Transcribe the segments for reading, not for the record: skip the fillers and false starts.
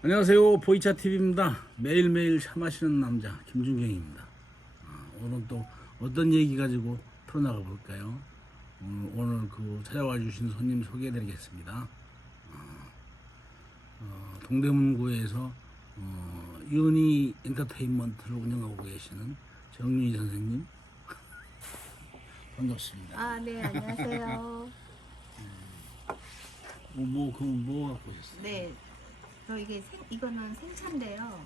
안녕하세요. 보이차 TV입니다. 매일매일 차 마시는 남자 김준경입니다. 오늘 또 어떤 얘기 가지고 풀어나가 볼까요? 오늘 그 찾아와 주신 손님 소개해드리겠습니다. 동대문구에서 유니 엔터테인먼트를 운영하고 계시는 정윤희 선생님 반갑습니다. 아, 네, 안녕하세요. 뭐 갖고 오셨어요? 네, 이거는 생차인데요.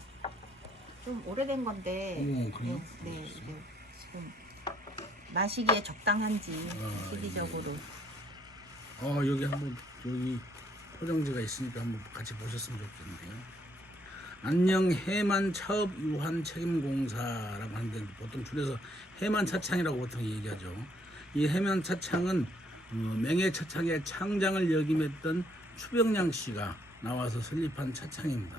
좀 오래된 건데, 그래요? 네, 이게 지금 마시기에 적당한지 시기적으로. 여기 한번 여기 포장지가 있으니까 한번 같이 보셨으면 좋겠네요. 안녕 해만 차업 유한 책임공사라고 하는데 보통 줄여서 해만 차창이라고 보통 얘기하죠. 이 해만 차창은 맹해 차창의 창장을 역임했던 추병량 씨가 나와서 설립한 차창입니다.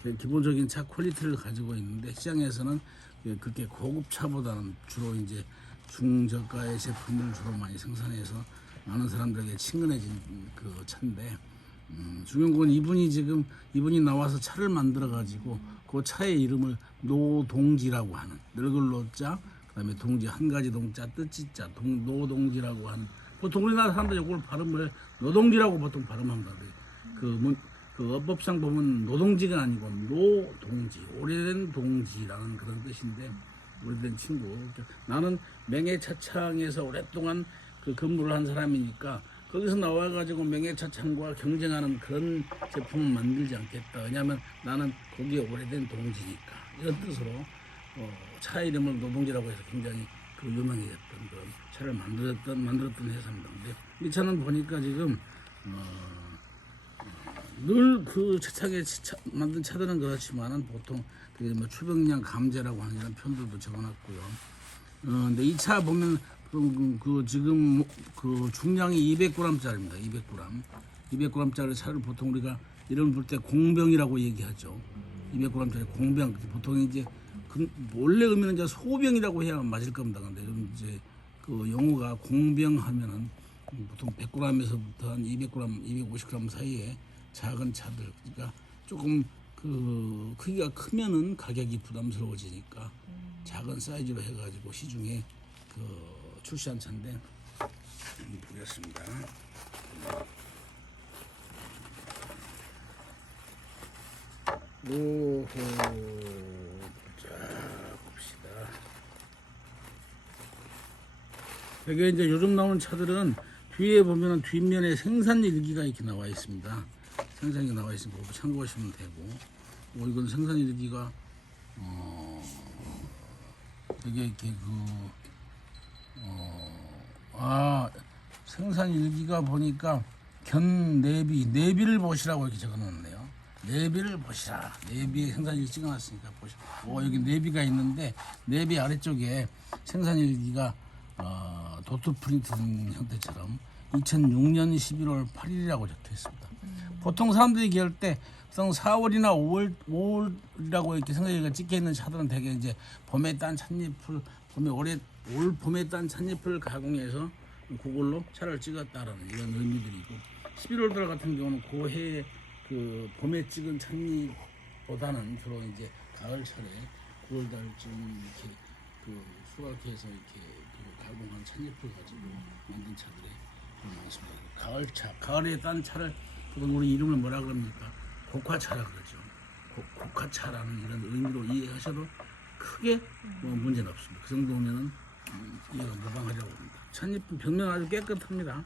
그래서 기본적인 차 퀄리티를 가지고 있는데 시장에서는 그렇게 고급 차보다는 주로 이제 중저가의 제품을 주로 많이 생산해서 많은 사람들에게 친근해진 그 차인데 중요한 건 이분이 나와서 차를 만들어 가지고 그 차의 이름을 노동지라고 하는 늙을 노자 그다음에 동지 한 가지 동자 뜻지자 노동지라고 하는 보통 우리나라 사람들이 이걸 발음을 노동지라고 보통 발음합니다. 그 어법상 보면 노동지가 아니고 노동지 오래된 동지라는 그런 뜻인데 오래된 친구 나는 맹해차창에서 오랫동안 그 근무를 한 사람이니까 거기서 나와가지고 맹해차창과 경쟁하는 그런 제품을 만들지 않겠다. 왜냐하면 나는 거기에 오래된 동지니까 이런 뜻으로 차 이름을 노동지라고 해서 굉장히 그 유명해졌던 그런 차를 만들었던 회사입니다. 근데 이 차는 보니까 지금 늘 그 차창에 만든 차들은 그렇지만은 보통 그게 뭐 추병량 감재라고 하는 이런 편들도 적어놨고요. 근데 이 차 보면 지금 그 중량이 200g짜리입니다. 200g짜리 차를 보통 우리가 이름 부를 때 공병이라고 얘기하죠. 200g짜리 공병 보통 이제 원래 의미는 이제 소병이라고 해야 맞을 겁니다. 근데 이제 그 용어가 공병 하면은 보통 100g에서부터 한 200g, 250g 사이에 작은 차들 그러니까 조금 그 크기가 크면은 가격이 부담스러워지니까 작은 사이즈로 해가지고 시중에 그 출시한 차인데 보겠습니다. 오호 자 봅시다. 이게 이제 요즘 나오는 차들은 뒤에 보면은 뒷면에 생산 일기가 이렇게 나와 있습니다. 생산이 나와 있으면 참고하시면 되고, 이건 생산 일기가 되게 이렇게 생산 일기가 보니까 내비를 보시라고 이렇게 적어놓네요. 내비를 보시라. 내비에 생산 일기 찍어놨으니까 보시라. 여기 내비가 있는데 내비 아래쪽에 생산 일기가 도트 프린트 형태처럼 2006년 11월 8일이라고 적혀 있습니다. 보통 사람들이 얘기할 때 4월이나 5월이라고 이렇게 생산일기가 찍혀 있는 차들은 대개 이제 봄에 딴 찻잎을 올 봄에 딴 찻잎을 가공해서 그걸로 차를 찍었다라는 이런 의미들이고 11월 달 같은 경우는 고해 그 봄에 찍은 찻잎보다는 주로 이제 가을철에 9월 달쯤 이렇게 그 수확해서 이렇게 그 가공한 찻잎을 가지고 만든 차들이 많습니다. 가을차, 가을에 딴 차를 보통 우리 이름을 뭐라 그럽니까? 곡화차라 그러죠. 곡화차라는 이런 의미로 이해하셔도 크게 뭐 문제는 없습니다. 그 정도면은 이해가 무방하려고 합니다. 찻잎은 벽면 아주 깨끗합니다.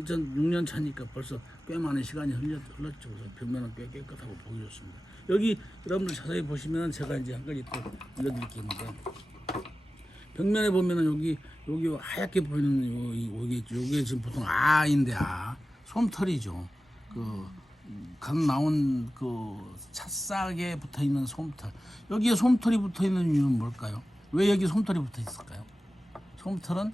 2006년 차니까 벌써 꽤 많은 시간이 흘렀죠. 그래서 벽면은 꽤 깨끗하고 보기 좋습니다. 여기 여러분들 자세히 보시면 제가 이제 한 가지 또 알려드릴 게 있는데 벽면에 보면은 여기 하얗게 보이는 요게 지금 보통 아인데 솜털이죠. 갓 나온 그 찻싹에 붙어 있는 솜털. 여기에 솜털이 붙어 있는 이유는 뭘까요? 왜 여기 솜털이 붙어 있을까요? 솜털은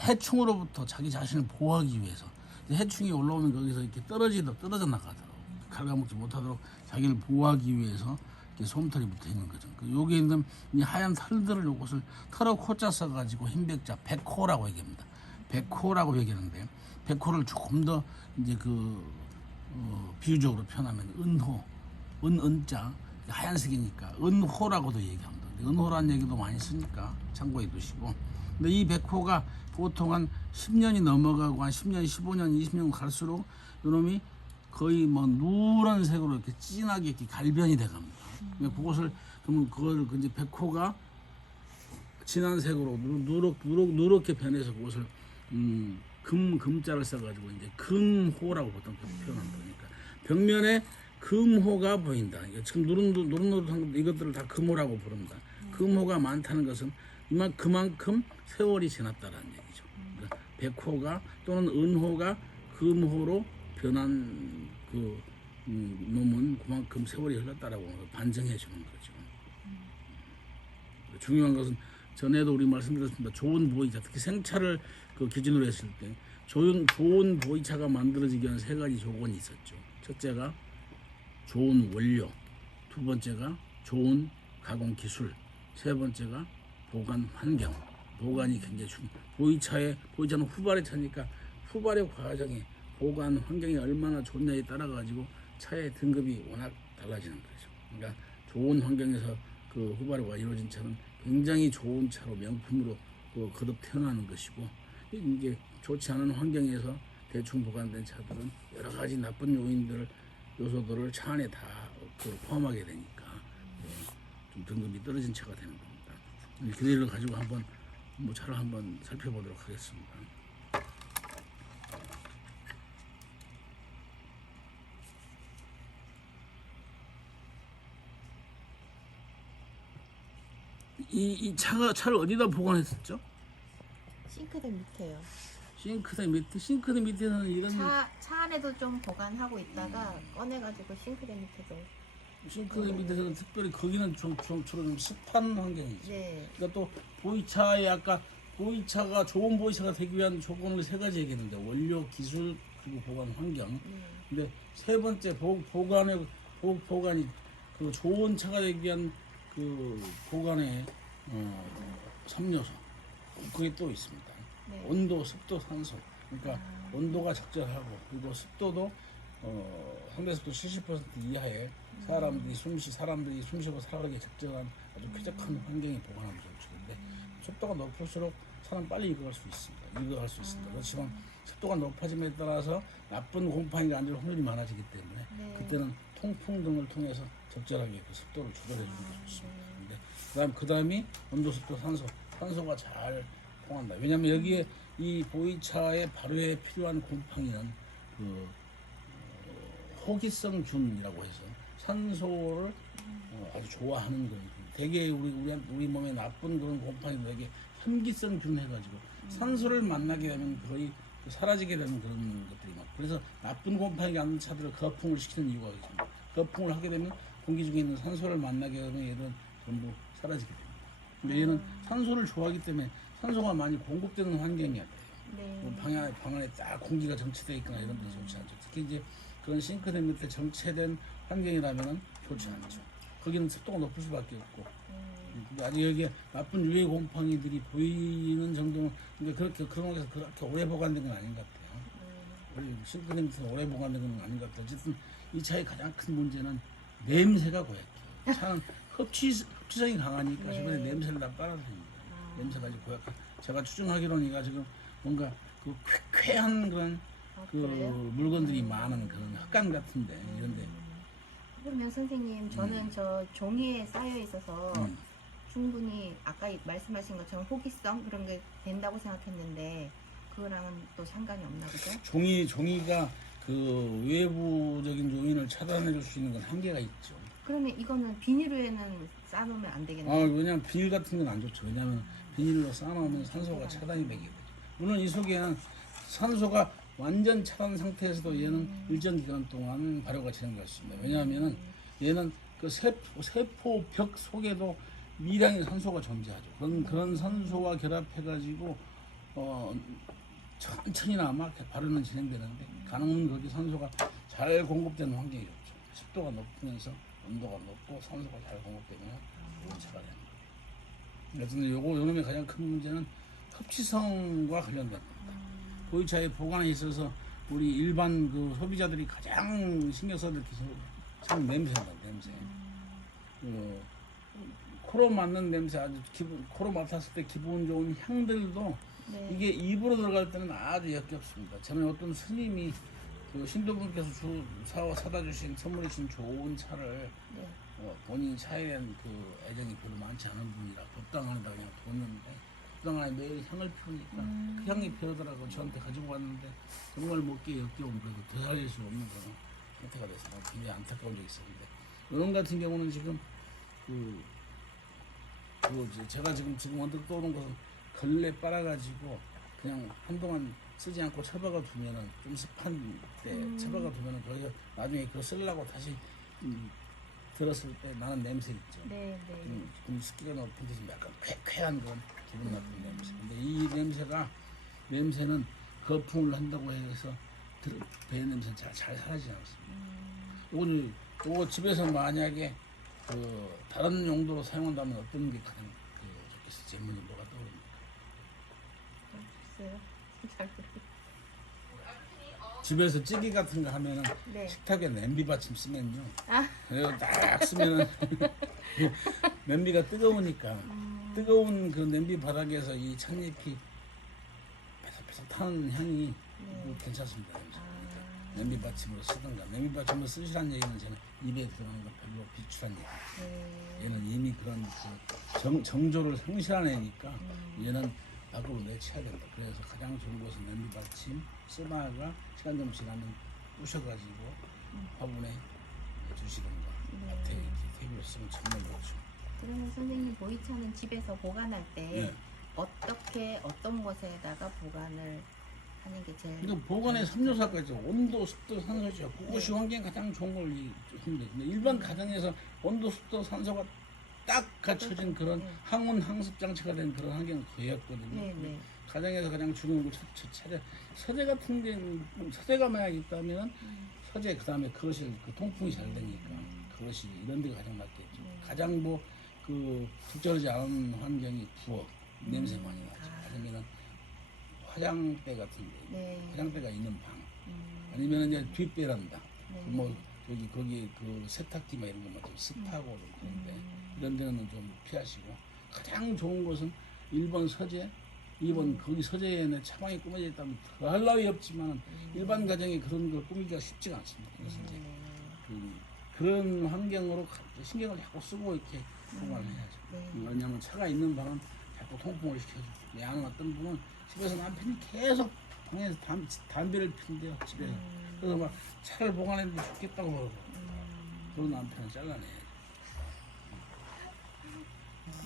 해충으로부터 자기 자신을 보호하기 위해서 해충이 올라오면 거기서 이렇게 떨어져 나가더라고. 갉아먹지 못하도록 자기를 보호하기 위해서 솜털이 붙어 있는 거죠. 여기 있는 이 하얀 털들을 요것을 털어 코자 써가지고 흰백자 백호라고 얘기합니다. 백호라고 얘기하는데 백호를 조금 더 이제 비유적으로 표현하면 은호, 은자 하얀색이니까 은호라고도 얘기합니다. 은호란 얘기도 많이 쓰니까 참고해 두시고. 근데 이 백호가 보통 한 10년이 넘어가고 한 10년, 15년, 20년 갈수록 이놈이 거의 뭐 누런색으로 이렇게 진하게 이렇게 갈변이 돼갑니다. 그것을 그러면 그걸 이제 백호가 진한 색으로 누렇게 변해서 그것을 금자를 써가지고 이제 금호라고 보통 표현한다. 그러니까 벽면에 금호가 보인다. 그러니까 지금 노릇노릇한 이것들을 다 금호라고 부릅니다. 금호가 많다는 것은 그만큼 세월이 지났다라는 얘기죠. 그러니까 백호가 또는 은호가 금호로 변한 그 놈은 그만큼 세월이 흘렀다라고 반증해 주는 거죠. 중요한 것은 전에도 우리 말씀드렸습니다. 좋은 보이차, 특히 생차를 그 기준으로 했을 때 좋은 보이차가 만들어지기 위한 세 가지 조건이 있었죠. 첫째가 좋은 원료, 두 번째가 좋은 가공 기술, 세 번째가 보관 환경. 보관이 굉장히 중요해요. 보이차는 후발의 차니까 후발의 과정에 보관 환경이 얼마나 좋냐에 따라 가지고 차의 등급이 워낙 달라지는 거죠. 그러니까 좋은 환경에서 그 후발효가 이루어진 차는 굉장히 좋은 차로 명품으로 거듭 태어나는 것이고, 이게 좋지 않은 환경에서 대충 보관된 차들은 여러 가지 나쁜 요소들을 차 안에 다 포함하게 되니까 좀 등급이 떨어진 차가 되는 겁니다. 그 예를 가지고 한번 차를 한번 살펴보도록 하겠습니다. 이 차를 어디다 보관했었죠? 싱크대 밑에요. 싱크대 밑에는 이런 차 안에도 좀 보관하고 있다가 꺼내가지고 싱크대 밑에도. 싱크대 밑에서는 특별히 거기는 주로 좀 습한 환경이죠. 네. 그러니까 또 보이차에 아까 보이차가 좋은 보이차가 되기 위한 조건을 세 가지 얘기했는데 원료, 기술, 그리고 보관 환경. 근데 세 번째 보관이 그 좋은 차가 되기 위한 그 보관의 3요소 그게 또 있습니다. 네. 온도, 습도, 산소. 그러니까 온도가 적절하고 그리고 습도도 30에서 70% 이하의 사람들이 숨쉬고 살아가기 적절한 아주 쾌적한 환경에 보관하면 좋죠. 근데 습도가 높을수록 차는 빨리 익어갈 수 있습니다. 그렇지만 습도가 높아짐에 따라서 나쁜 곰팡이가 앉을 확률이 많아지기 때문에 네. 그때는 통풍 등을 통해서 적절하게 그 습도를 조절해 주는 게 좋습니다. 근데 그다음이 온도, 습도, 산소가 잘 통한다. 왜냐하면 여기에 이 보이차의 발효에 필요한 곰팡이는 그 호기성 균이라고 해서 산소를 아주 좋아하는 그런 균. 되게 우리 몸에 나쁜 그런 곰팡이는 되게 현기성 균 해가지고 산소를 만나게 되면 거의 사라지게 되는 그런 것들이 많고, 그래서 나쁜 곰팡이가 앉는 차들을 거품을 시키는 이유가 있습니다. 거품을 하게 되면 공기 중에 있는 산소를 만나게 되면 얘는 전부 사라지게 됩니다. 근데 얘는 산소를 좋아하기 때문에 산소가 많이 공급되는 환경이어야 돼요. 네. 방 안에 딱 공기가 정체되어 있거나 이런 데 좋지 않죠. 특히 이제 그런 싱크대 밑에 정체된 환경이라면 좋지 않죠. 거기는 습도가 높을 수밖에 없고. 근데 아직 여기에 나쁜 유해 곰팡이들이 보이는 정도는, 그러니까 그런 곳에서 그렇게 오래 보관된 건 아닌 것 같아요. 싱크대 밑에서 오래 보관된 건 아닌 것 같아요. 어쨌든 이 차의 가장 큰 문제는 냄새가 고약해요. 차는 흡취성이 강하니까 주변에 냄새를 다 빨아들입니다. 냄새가 아주 고약한. 제가 추정하기로는 얘가 지금 뭔가 그 쾌쾌한 그런 물건들이 많은 그런 흙간 같은데 이런데. 그러면 선생님, 저는 저 종이에 쌓여 있어서 충분히 아까 말씀하신 것처럼 호기성 그런 게 된다고 생각했는데 그거랑은 또 상관이 없나 보죠? 종이가 그 외부적인 요인을 차단해 줄 수 있는 건 한계가 있죠. 그러면 이거는 비닐에는 싸놓으면 안 되겠네요. 왜냐면 비닐 같은 건 안 좋죠. 왜냐면 비닐로 쌓아놓으면 산소가 차단이 되게 돼요. 물론 이 속에는 산소가 완전 차단 상태에서도 얘는 일정 기간 동안 발효가 진행될 수 있습니다. 왜냐하면은 얘는 그 세포 벽 속에도 미량의 산소가 존재하죠. 그런 산소와 결합해가지고 천천히나마 발효는 진행되는데 가능한 거기 산소가 잘 공급되는 환경이 좋죠. 습도가 높으면서 온도가 높고 산소가 잘 공급되면 좋은 차가 되는 거예요. 그래서 요놈의 가장 큰 문제는 흡취성과 관련된 겁니다. 보이차의 보관에 있어서 우리 일반 그 소비자들이 가장 신경 써야 될 게 참 냄새다, 냄새. 코로 맡는 냄새, 아주 코로 맡았을 때 기분 좋은 향들도 네. 이게 입으로 들어갈 때는 아주 역겹습니다. 저는 어떤 스님이 그 신도분께서 사다 주신 선물이신 좋은 차를 네. 본인 차에 대한 그 애정이 별로 많지 않은 분이라 법당 안에다 그냥 뒀는데 법당 안에 매일 향을 피우니까 그 향이 피우더라고. 저한테 가지고 왔는데 정말 먹기에 역겨운, 그래도 되살릴 수 없는 그런 상태가 돼서 굉장히 안타까운 적이 있었는데, 이런 같은 경우는 지금 제가 지금 언뜻 떠오른 것은 걸레 빨아가지고 그냥 한동안 쓰지 않고 처박아 두면은 좀 습한 때 처박아 두면은 거기서 나중에 그거 쓰려고 다시 들었을 때 나는 냄새 있죠. 네, 네. 좀 습기가 높은 듯이 약간 쾌쾌한 그런 기분 나쁜 냄새. 근데 이 냄새는 거품을 한다고 해서 배 냄새는 잘 사라지지 않습니다. 요거 집에서 만약에 다른 용도로 사용한다면 어떤 게 가장 좋겠어요? 제목이 뭐가 떠오릅니까? 없어요. 잘 모르겠어요. 집에서 찌개 같은 거 하면은 네. 식탁에 냄비 받침 쓰면요. 아. 그래서 딱 쓰면은 냄비가 뜨거우니까 뜨거운 그 냄비 바닥에서 이 찻잎이 바삭바삭 타는 향이 괜찮습니다. 냄비 받침으로 쓰든가. 냄비 받침으로 쓰시라는 얘기는 저는 입에 들어가는 거 별로 비추란 얘기. 얘는 이미 그런 그 정조를 상실한 애니까 얘는 밖으로 내쳐야 된다. 그래서 가장 좋은 것은 냄비 받침 쓰다가 시간 좀 지나면 부셔가지고 화분에 두시든가. 밭에 이렇게 테이블에 쓰면 정말 좋죠. 그러면 선생님 보이차는 집에서 보관할 때 네. 어떤 곳에다가 보관을 하는 게 제일 근데 보관에 섬유사가 있죠. 온도, 습도, 산소죠. 그것이 환경에 가장 좋은 걸 힘들어요. 근데 일반 가정에서 온도, 습도, 산소가 딱 갖춰진 그런 항온, 항습 장치가 된 그런 환경은 거의 없거든요. 네, 네. 가정에서 가장 중요한 걸 찾아. 서재 같은 데는 서재가 만약 있다면 서재, 그 다음에 거실, 그 통풍이 잘 되니까 그것이 이런 데가 가장 맞겠죠. 가장 적절하지 않은 환경이 부엌, 냄새 많이 나죠. 아니면은 화장대 같은 데, 네. 화장대가 있는 방, 아니면 이제 뒷베란다, 네. 거기 그 세탁기 막 이런 거만 좀 습하고 좀 그런데 이런 데는 좀 피하시고, 가장 좋은 것은 1번 서재, 2번 거기 서재에 차방이 꾸며져 있다면 더할 나위 없지만 일반 가정에 그런 걸 꾸미기가 쉽지가 않습니다. 그래서 이제 그런 환경으로 신경을 자꾸 쓰고 이렇게 보관을 해야죠. 왜냐하면 차가 있는 방은 자꾸 통풍을 시켜줘. 양은 어떤 분은 집에서 남편이 계속 방에서 담배를 피운대요, 집에서. 그래서 막 차를 보관했는데 좋겠다고 그러고. 그런 남편은 잘라내야죠.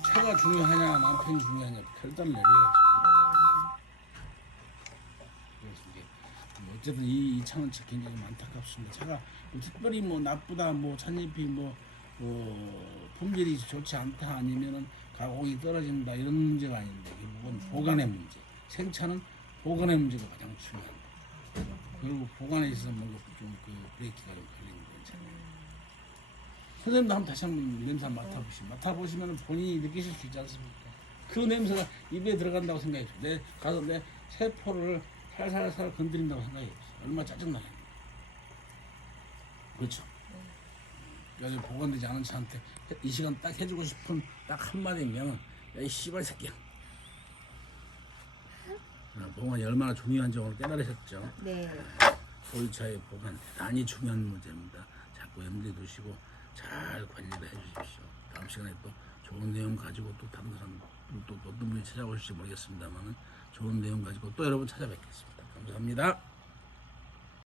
차가 중요하냐, 남편이 중요하냐, 결단을 내려야죠. 그래서 이제 어쨌든 이 차는 굉장히 좀 안타깝습니다. 차가 특별히 나쁘다, 찻잎이 품질이 좋지 않다, 아니면은 가공이 떨어진다, 이런 문제가 아닌데 결국은 보관의 문제. 생차는 보관의 문제가 가장 중요합니다. 그리고 보관에 있어서 뭔가 좀 브레이크가 좀 걸리는 거잖아요. 선생님도 다시 한번 냄새 맡아보시면 본인이 느끼실 수 있지 않습니까? 그 냄새가 입에 들어간다고 생각해 보세요. 가서 내 세포를 살살살 건드린다고 생각해 보세요. 얼마나 짜증나요. 그렇죠. 그래서 보관되지 않은 차한테 이 시간 딱 해주고 싶은 딱 한마디면, 야, 이 씨발 새끼야. 보관이 얼마나 중요한지 오늘 깨달으셨죠? 네. 보이차의 보관 대단히 중요한 문제입니다. 자꾸 염두에 두시고 잘 관리를 해주십시오. 다음 시간에 또 좋은 내용 가지고 또 다른 사람 또 어떤 분이 찾아오실지 모르겠습니다만 좋은 내용 가지고 또 여러분 찾아뵙겠습니다. 감사합니다.